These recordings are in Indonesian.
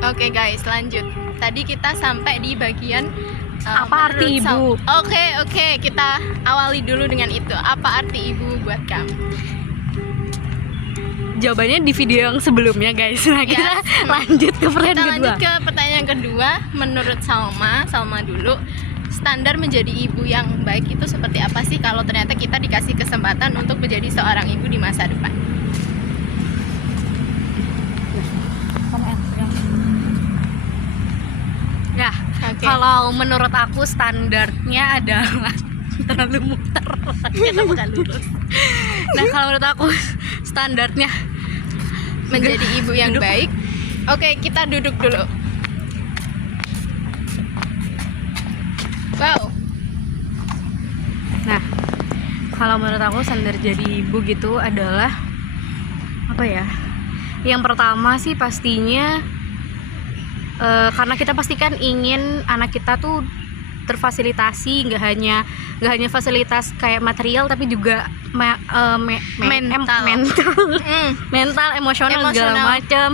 Oke guys, lanjut. Tadi kita sampai di bagian Apa arti ibu? Oke, kita awali dulu dengan itu. Apa arti ibu buat kamu? Jawabannya di video yang sebelumnya guys. Nah kita lanjut ke pertanyaan Kita kedua. lanjut ke pertanyaan kedua. Menurut Salma dulu, standar menjadi ibu yang baik itu seperti apa sih kalau ternyata kita dikasih kesempatan untuk menjadi seorang ibu di masa depan? Ya, Oke. kalau menurut aku standarnya adalah terlalu muter, kita bukan lurus. Nah kalau menurut aku standarnya Menjadi ibu yang Duduk. baik. Oke, kita duduk dulu. Wow. Nah, kalau menurut aku standar jadi ibu gitu adalah apa ya? Yang pertama sih pastinya karena kita pastikan ingin anak kita tuh terfasilitasi, nggak hanya fasilitas kayak material tapi juga Mental. mental, emosional segala Emosional. macam.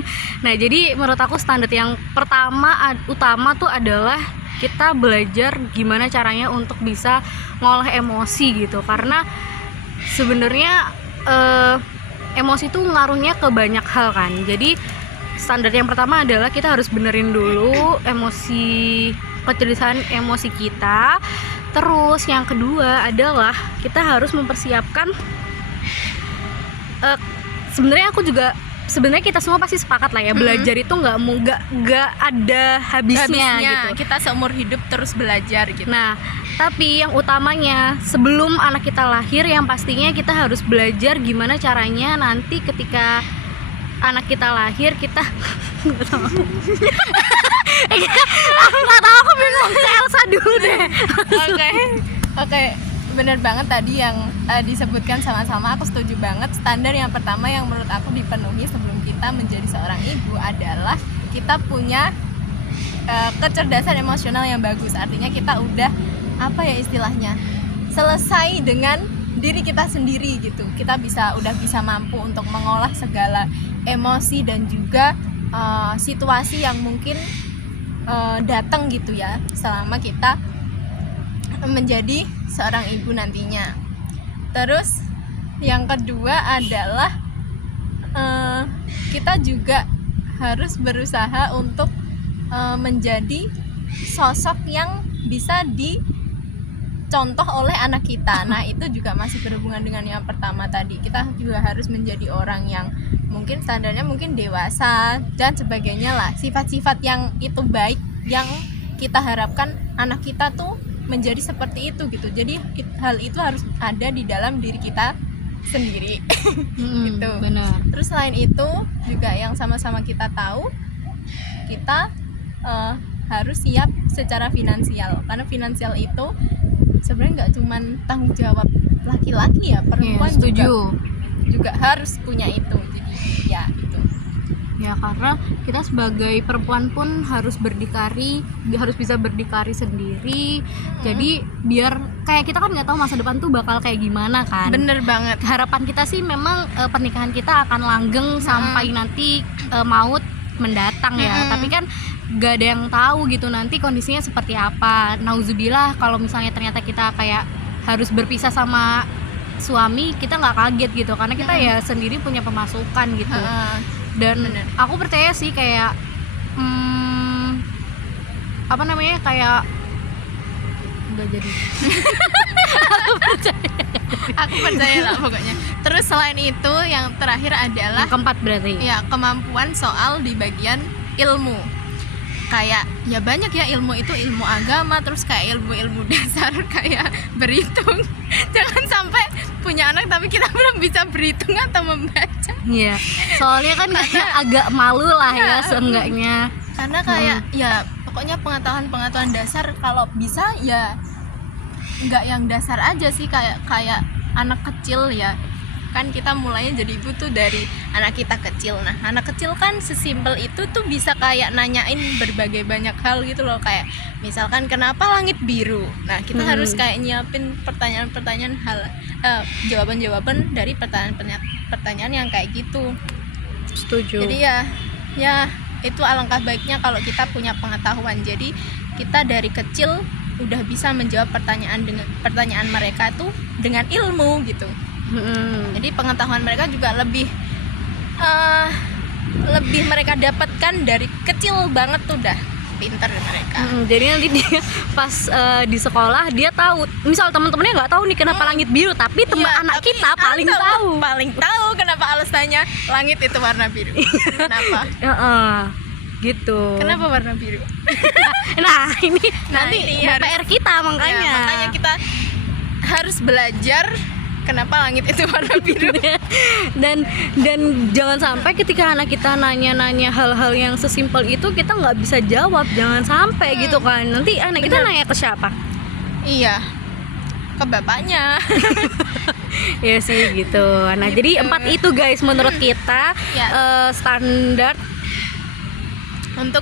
Nah, jadi menurut aku standar yang pertama utama tuh adalah kita belajar gimana caranya untuk bisa ngolah emosi gitu. Karena sebenarnya emosi tuh ngaruhnya ke banyak hal kan. Jadi standar yang pertama adalah kita harus benerin dulu kecerdasan emosi kita. Terus yang kedua adalah kita harus mempersiapkan sebenarnya kita semua pasti sepakat lah ya, belajar itu nggak ada habisnya gitu. Kita seumur hidup terus belajar gitu. Nah, tapi yang utamanya sebelum anak kita lahir, yang pastinya kita harus belajar gimana caranya nanti ketika anak kita lahir kita nggak tahu, aku bingung ke Elsa dulu deh. Oke, bener banget tadi yang disebutkan sama-sama. Aku setuju banget. Standar yang pertama yang menurut aku dipenuhi sebelum kita menjadi seorang ibu adalah kita punya kecerdasan emosional yang bagus. Artinya kita udah selesai dengan diri kita sendiri gitu. Kita udah bisa mampu untuk mengolah segala emosi dan juga situasi yang mungkin datang gitu ya selama kita menjadi seorang ibu nantinya. Terus yang kedua adalah kita juga harus berusaha untuk menjadi sosok yang bisa dicontoh oleh anak kita. Nah, itu juga masih berhubungan dengan yang pertama tadi. Kita juga harus menjadi orang yang mungkin standarnya mungkin dewasa dan sebagainya lah. Sifat-sifat yang itu baik yang kita harapkan anak kita tuh menjadi seperti itu gitu. Jadi hal itu harus ada di dalam diri kita sendiri. Gitu. Benar. Terus selain itu juga yang sama-sama kita tahu, kita harus siap secara finansial, karena finansial itu sebenarnya nggak cuman tanggung jawab laki-laki ya, perempuan juga harus punya itu. Jadi ya itu. Ya, karena kita sebagai perempuan pun harus bisa berdikari sendiri. Jadi biar kayak kita kan nggak tahu masa depan tuh bakal kayak gimana kan. Bener banget. Harapan kita sih memang pernikahan kita akan langgeng sampai nanti maut mendatang ya. Tapi kan gak ada yang tahu gitu nanti kondisinya seperti apa. Nauzubillah kalau misalnya ternyata kita kayak harus berpisah sama suami, kita nggak kaget gitu karena kita ya sendiri punya pemasukan gitu. Dan aku percaya sih kayak kayak nggak jadi. Aku percaya lah pokoknya. Terus selain itu yang terakhir adalah Yang keempat berarti ya kemampuan soal di bagian ilmu. Kayak ya banyak ya ilmu itu, ilmu agama, terus kayak ilmu dasar kayak berhitung. Jangan sampai punya anak tapi kita belum bisa berhitung atau membaca. Iya, soalnya kan kayaknya agak malu lah ya seenggaknya. Karena kayak ya pokoknya pengetahuan dasar kalau bisa ya nggak yang dasar aja sih, kayak anak kecil ya. Kan kita mulainya jadi ibu tuh dari anak kita kecil. Nah, anak kecil kan sesimpel itu tuh bisa kayak nanyain berbagai banyak hal gitu loh. Kayak misalkan kenapa langit biru. Nah, kita harus kayak nyiapin pertanyaan-pertanyaan jawaban-jawaban dari pertanyaan yang kayak gitu. Setuju. Jadi ya itu alangkah baiknya kalau kita punya pengetahuan. Jadi kita dari kecil udah bisa menjawab pertanyaan mereka tuh dengan ilmu gitu. Jadi pengetahuan mereka juga lebih mereka dapatkan dari kecil banget tuh, dah pinter mereka. Jadi nanti dia pas di sekolah dia tahu, misal teman-temannya nggak tahu nih kenapa langit biru, tapi anak Tapi kita paling tahu kenapa alasannya langit itu warna biru. Kenapa? Gitu. Kenapa warna biru? Nah ini nanti ini PR kita makanya. Ya, makanya kita harus belajar kenapa langit itu warna biru. dan jangan sampai ketika anak kita nanya-nanya hal-hal yang sesimpel itu kita nggak bisa jawab, jangan sampai gitu kan. Nanti anak kita nanya ke siapa? Iya, ke bapaknya. Ya sih gitu. Nah Gitu. jadi 4 itu guys menurut kita Ya. standar Untuk